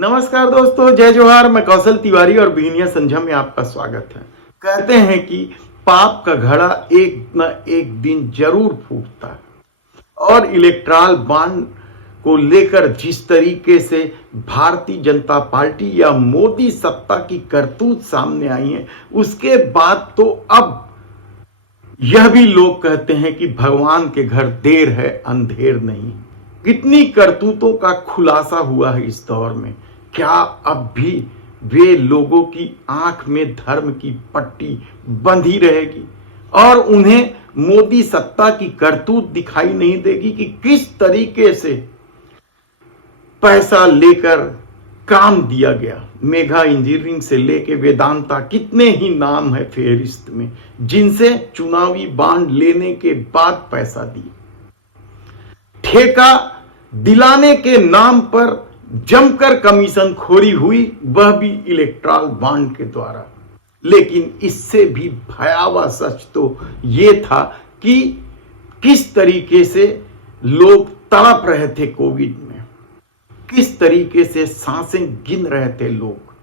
नमस्कार दोस्तों, जय जोहार। मैं कौशल तिवारी और बिहनिया संझा में आपका स्वागत है। कहते हैं कि पाप का घड़ा एक न एक दिन जरूर फूटता है और इलेक्ट्राल बॉन्ड को लेकर जिस तरीके से भारतीय जनता पार्टी या मोदी सत्ता की करतूत सामने आई है, उसके बाद तो अब यह भी लोग कहते हैं कि भगवान के घर देर है अंधेर नहीं। कितनी करतूतों का खुलासा हुआ है इस दौर में। क्या अब भी वे लोगों की आंख में धर्म की पट्टी बंधी रहेगी और उन्हें मोदी सत्ता की करतूत दिखाई नहीं देगी कि किस तरीके से पैसा लेकर काम दिया गया। मेगा इंजीनियरिंग से लेके वेदांता, कितने ही नाम है फेहरिस्त में जिनसे चुनावी बॉन्ड लेने के बाद पैसा दिए। ठेका दिलाने के नाम पर जमकर कमीशन खोरी हुई, वह भी इलेक्ट्रल बॉन्ड के द्वारा। लेकिन इससे भी भयावह सच तो यह था कि किस तरीके से लोग तड़प रहे थे कोविड में, किस तरीके से सांसें गिन रहे थे लोग,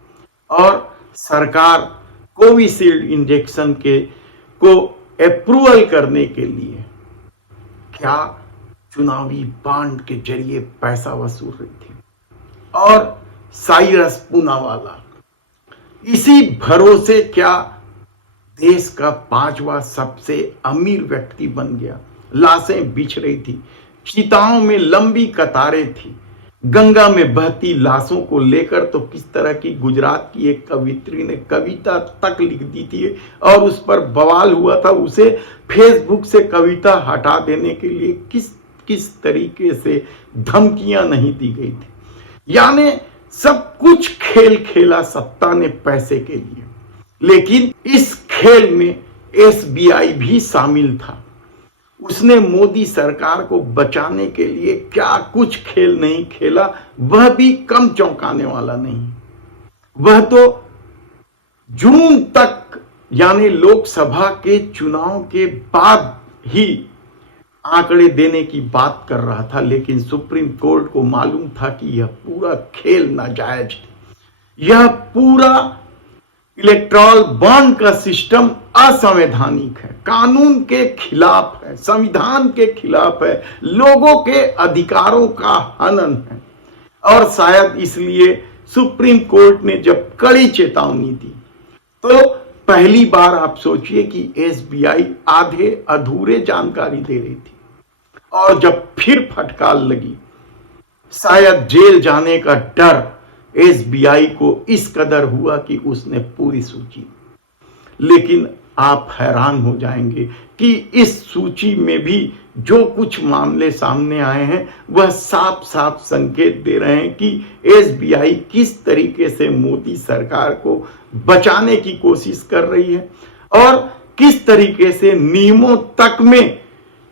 और सरकार कोविशील्ड इंजेक्शन को अप्रूवल करने के लिए क्या चुनावी बॉन्ड के जरिए पैसा वसूल रही थी। और साइरस पूनावाला इसी भरोसे क्या देश का 5वां सबसे अमीर व्यक्ति बन गया। लाशें बिछ रही थी, चिताओं में लंबी कतारें थी, गंगा में बहती लाशों को लेकर तो किस तरह की गुजरात की एक कवित्री ने कविता तक लिख दी थी और उस पर बवाल हुआ था। उसे फेसबुक से कविता हटा देने के लिए किस तरीके से धमकियां नहीं दी गई थी। यानी सब कुछ खेल खेला सत्ता ने पैसे के लिए। लेकिन इस खेल में एसबीआई भी शामिल था। उसने मोदी सरकार को बचाने के लिए क्या कुछ खेल नहीं खेला, वह भी कम चौंकाने वाला नहीं। वह तो जून तक यानी लोकसभा के चुनाव के बाद ही आंकड़े देने की बात कर रहा था। लेकिन सुप्रीम कोर्ट को मालूम था कि यह पूरा खेल नाजायज है, यह पूरा इलेक्ट्रल बॉन्ड का सिस्टम असंवैधानिक है, कानून के खिलाफ है, संविधान के खिलाफ है, लोगों के अधिकारों का हनन है। और शायद इसलिए सुप्रीम कोर्ट ने जब कड़ी चेतावनी दी तो पहली बार आप सोचिए कि एसबीआई आधे अधूरे जानकारी दे रही थी, और जब फिर फटकार लगी, शायद जेल जाने का डर एसबीआई को इस कदर हुआ कि उसने पूरी सूची। लेकिन आप हैरान हो जाएंगे कि इस सूची में भी जो कुछ मामले सामने आए हैं वह साफ साफ संकेत दे रहे हैं कि एसबीआई किस तरीके से मोदी सरकार को बचाने की कोशिश कर रही है और किस तरीके से नियमों तक में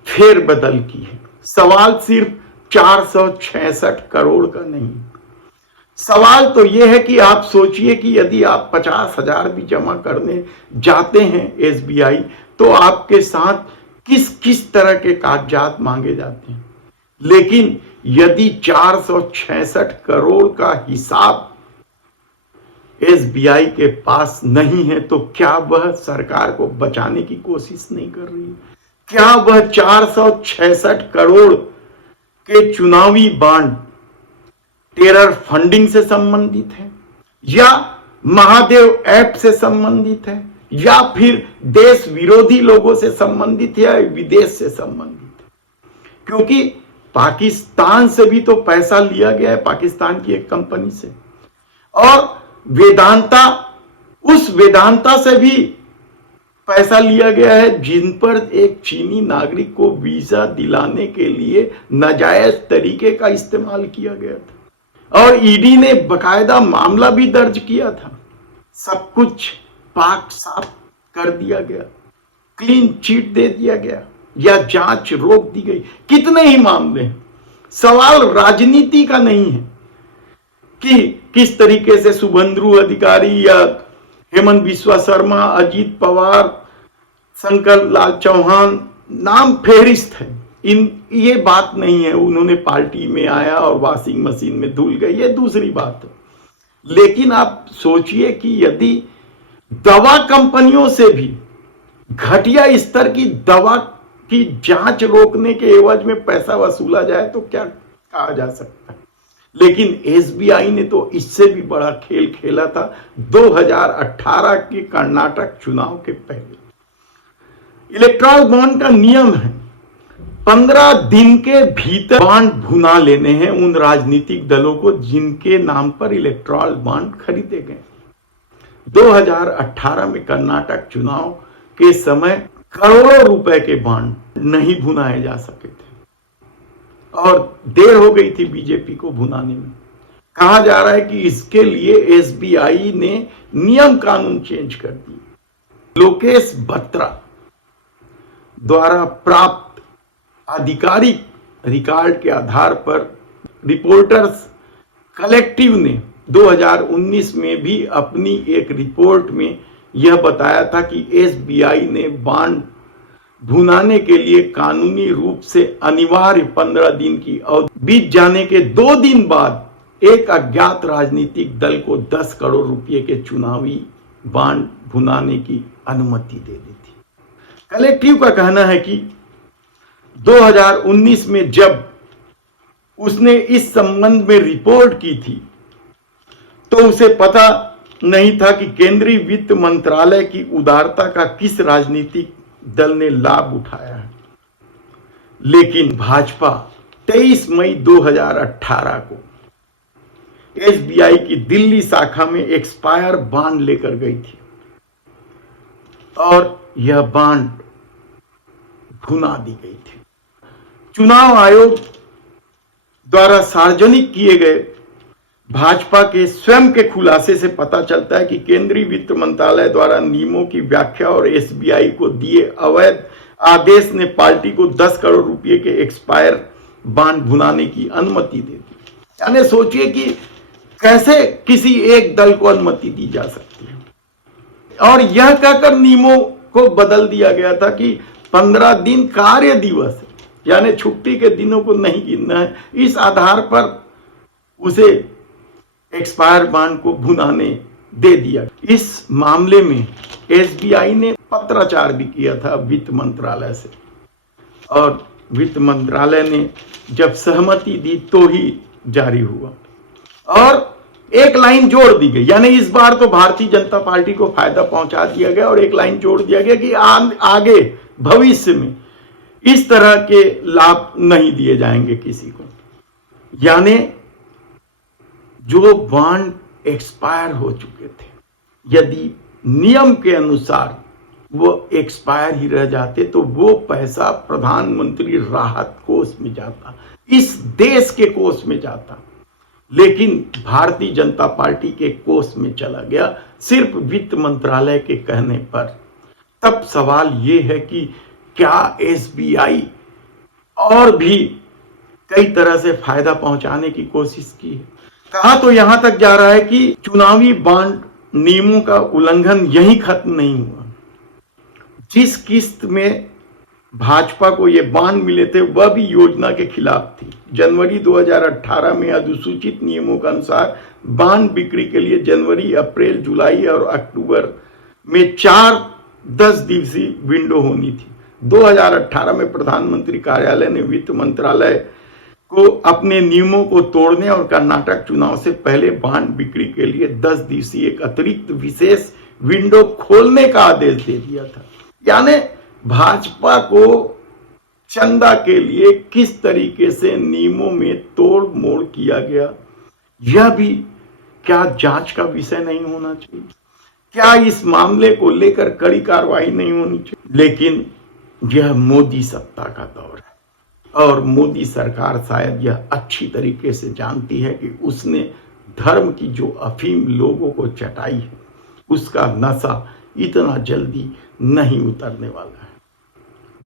फेरबदल की है। सवाल सिर्फ 466 करोड़ का नहीं, सवाल तो यह है कि आप सोचिए कि यदि आप 50,000 भी जमा करने जाते हैं एसबीआई, तो आपके साथ किस किस तरह के कागजात मांगे जाते हैं। लेकिन यदि 466 करोड़ का हिसाब एसबीआई के पास नहीं है, तो क्या वह सरकार को बचाने की कोशिश नहीं कर रही है? क्या वह 466 करोड़ के चुनावी बॉन्ड टेरर फंडिंग से संबंधित है, या महादेव ऐप से संबंधित है, या फिर देश विरोधी लोगों से संबंधित है, या विदेश से संबंधित है? क्योंकि पाकिस्तान से भी तो पैसा लिया गया है, पाकिस्तान की एक कंपनी से, और उस वेदांता से भी पैसा लिया गया है जिन पर एक चीनी नागरिक को वीजा दिलाने के लिए नाजायज तरीके का इस्तेमाल किया गया था, और ईडी ने बकायदा मामला भी दर्ज किया था। सब कुछ पाक साफ कर दिया गया, क्लीन चिट दे दिया गया, या जांच रोक दी गई। कितने ही मामले हैं। सवाल राजनीति का नहीं है कि किस तरीके से शुभेंदु अधिकारी या हेमंत बिस्वा शर्मा, अजीत पवार, शंकर लाल चौहान नाम फेहरिस्त है, ये बात नहीं है। उन्होंने पार्टी में आया और वॉशिंग मशीन में धुल गए, ये दूसरी बात है। लेकिन आप सोचिए कि यदि दवा कंपनियों से भी घटिया स्तर की दवा की जांच रोकने के एवज में पैसा वसूला जाए तो क्या कहा जा सकता है। लेकिन एसबीआई ने तो इससे भी बड़ा खेल खेला था 2018 के कर्नाटक चुनाव के पहले। इलेक्ट्रॉल बॉन्ड का नियम है 15 दिन के भीतर बॉन्ड भुना लेने हैं उन राजनीतिक दलों को जिनके नाम पर इलेक्ट्रॉल बॉन्ड खरीदे गए। 2018 में कर्नाटक चुनाव के समय करोड़ों रुपए के बॉन्ड नहीं भुनाए जा सके थे और देर हो गई थी बीजेपी को भुनाने में। कहा जा रहा है कि इसके लिए एसबीआई ने नियम कानून चेंज कर दिए। लोकेश बत्रा द्वारा प्राप्त आधिकारिक रिकॉर्ड के आधार पर रिपोर्टर्स कलेक्टिव ने 2019 में भी अपनी एक रिपोर्ट में यह बताया था कि एसबीआई ने बॉन्ड भुनाने के लिए कानूनी रूप से अनिवार्य 15 दिन की अवधि बीत जाने के 2 दिन बाद एक अज्ञात राजनीतिक दल को 10 करोड़ रुपए के चुनावी बॉन्ड भुनाने की अनुमति दे दी थी। कलेक्टिव का कहना है कि 2019 में जब उसने इस संबंध में रिपोर्ट की थी तो उसे पता नहीं था कि केंद्रीय वित्त मंत्रालय की उदारता का किस राजनीतिक दल ने लाभ उठाया है। लेकिन भाजपा 23 मई 2018 को एसबीआई की दिल्ली शाखा में एक्सपायर बॉन्ड लेकर गई थी और यह बॉन्ड भुना दी गई थी। चुनाव आयोग द्वारा सार्वजनिक किए गए भाजपा के स्वयं के खुलासे से पता चलता है कि केंद्रीय वित्त मंत्रालय द्वारा नियमों की व्याख्या और एसबीआई को दिए अवैध आदेश ने पार्टी को 10 करोड़ रुपए के एक्सपायर बॉन्ड भुनाने की अनुमति दे दी। यानी सोचिए कि कैसे किसी एक दल को अनुमति दी जा सकती है। और यह कहकर नियमों को बदल दिया गया था कि 15 दिन कार्य दिवस है, यानी छुट्टी के दिनों को नहीं गिनना है। इस आधार पर उसे एक्सपायर बॉन्ड को भुनाने दे दिया। इस मामले में एसबीआई ने पत्राचार भी किया था वित्त मंत्रालय से और वित्त मंत्रालय ने जब सहमति दी तो ही जारी हुआ और एक लाइन जोड़ दी गई। यानी इस बार तो भारतीय जनता पार्टी को फायदा पहुंचा दिया गया और एक लाइन जोड़ दिया गया कि आगे भविष्य में इस तरह के लाभ नहीं दिए जाएंगे किसी को। यानी जो बॉन्ड एक्सपायर हो चुके थे, यदि नियम के अनुसार वो एक्सपायर ही रह जाते तो वो पैसा प्रधानमंत्री राहत कोष में जाता, इस देश के कोष में जाता। लेकिन भारतीय जनता पार्टी के कोष में चला गया सिर्फ वित्त मंत्रालय के कहने पर। तब सवाल ये है कि क्या एसबीआई और भी कई तरह से फायदा पहुंचाने की कोशिश की है। कहा तो यहां तक जा रहा है कि चुनावी बॉन्ड नियमों का उल्लंघन यहीं खत्म नहीं हुआ। जिस किस्त में भाजपा को ये बॉन्ड मिले थे वह भी योजना के खिलाफ थी। जनवरी 2018 में अधिसूचित नियमों के अनुसार बॉन्ड बिक्री के लिए जनवरी, अप्रैल, जुलाई और अक्टूबर में 4 10 दिवसीय विंडो होनी थी। 2018 में प्रधानमंत्री कार्यालय ने वित्त मंत्रालय को अपने नियमों को तोड़ने और कर्नाटक चुनाव से पहले बॉन्ड बिक्री के लिए 10 दिवसीय एक अतिरिक्त विशेष विंडो खोलने का आदेश दे दिया था। यानी भाजपा को चंदा के लिए किस तरीके से नियमों में तोड़ मोड़ किया गया, यह भी क्या जांच का विषय नहीं होना चाहिए? क्या इस मामले को लेकर कड़ी कार्रवाई नहीं होनी चाहिए? लेकिन यह मोदी सत्ता का दौर है और मोदी सरकार शायद यह अच्छी तरीके से जानती है कि उसने धर्म की जो अफीम लोगों को चटाई है उसका नशा इतना जल्दी नहीं उतरने वाला है।